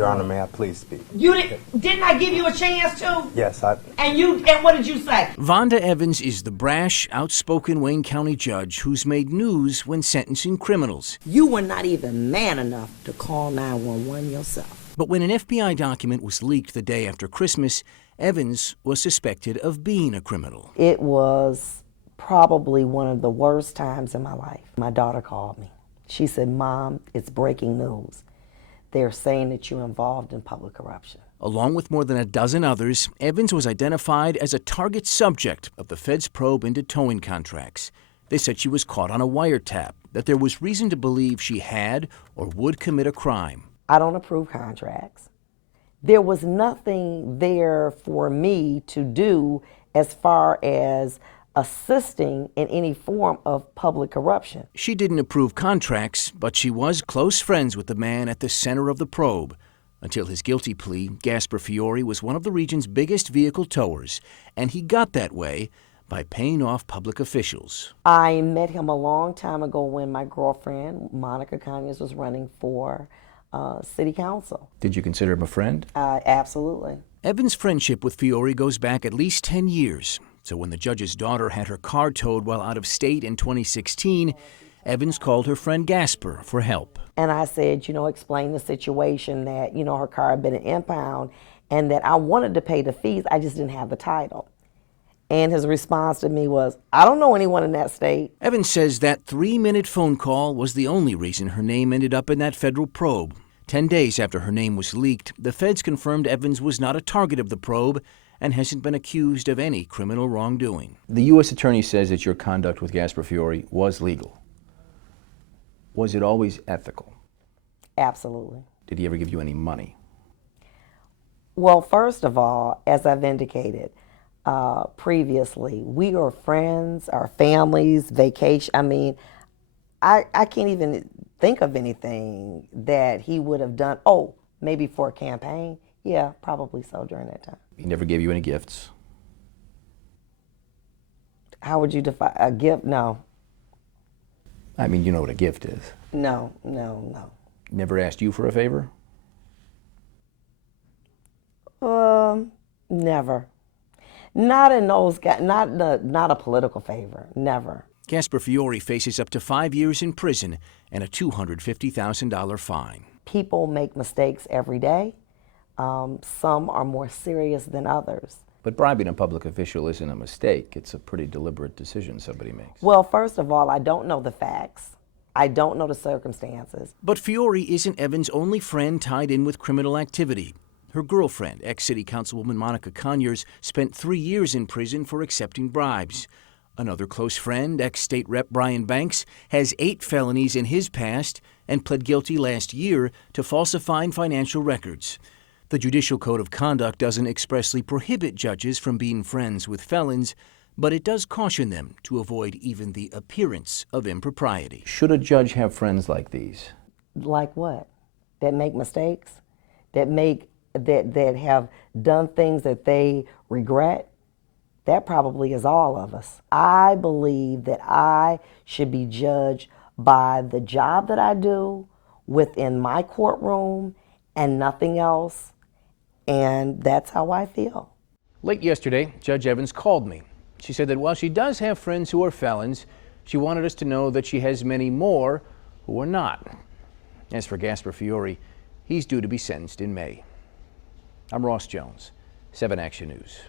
Your Honor, may I please speak? Didn't I give you a chance to? Yes, And what did you say? Vonda Evans is the brash, outspoken Wayne County judge who's made news when sentencing criminals. You were not even man enough to call 911 yourself. But when an FBI document was leaked the day after Christmas, Evans was suspected of being a criminal. It was probably one of the worst times in my life. My daughter called me. She said, "Mom, it's breaking news. They're saying that you're involved in public corruption." Along with more than a dozen others, Evans was identified as a target subject of the Fed's probe into towing contracts. They said she was caught on a wiretap, that there was reason to believe she had or would commit a crime. I don't approve contracts. There was nothing there for me to do as far as assisting in any form of public corruption. She didn't approve contracts, but she was close friends with the man at the center of the probe. Until his guilty plea, Gasper Fiore was one of the region's biggest vehicle towers, and he got that way by paying off public officials. I met him a long time ago when my girlfriend, Monica Conyers, was running for city council. Did you consider him a friend? Absolutely. Evans' friendship with Fiore goes back at least 10 years. So when the judge's daughter had her car towed while out of state in 2016, Evans called her friend Gasper for help. And I said, explain the situation that, her car had been an impound and that I wanted to pay the fees, I just didn't have the title. And his response to me was, "I don't know anyone in that state." Evans says that 3-minute phone call was the only reason her name ended up in that federal probe. 10 days after her name was leaked, the feds confirmed Evans was not a target of the probe and hasn't been accused of any criminal wrongdoing. The U.S. Attorney says that your conduct with Gasper Fiore was legal. Was it always ethical? Absolutely. Did he ever give you any money? Well, first of all, as I've indicated previously, we are friends, our families, vacation. I can't even think of anything that he would have done. Oh, maybe for a campaign? Yeah, probably so during that time. He never gave you any gifts? How would you define a gift? No. You know what a gift is. No. Never asked you for a favor? Never. Not in those guys, not a political favor, never. Gasper Fiore faces up to 5 years in prison and a $250,000 fine. People make mistakes every day. Some are more serious than others. But bribing a public official isn't a mistake. It's a pretty deliberate decision somebody makes. Well, first of all, I don't know the facts. I don't know the circumstances. But Fiore isn't Evans' only friend tied in with criminal activity. Her girlfriend, ex-city councilwoman Monica Conyers, spent 3 years in prison for accepting bribes. Another close friend, ex-state rep Brian Banks, has 8 felonies in his past and pled guilty last year to falsifying financial records. The Judicial Code of Conduct doesn't expressly prohibit judges from being friends with felons, but it does caution them to avoid even the appearance of impropriety. Should a judge have friends like these? Like what? That make mistakes? That have done things that they regret? That probably is all of us. I believe that I should be judged by the job that I do within my courtroom and nothing else. And that's how I feel. Late yesterday, Judge Evans called me. She said that while she does have friends who are felons, she wanted us to know that she has many more who are not. As for Gasper Fiore, he's due to be sentenced in May. I'm Ross Jones, 7 Action News.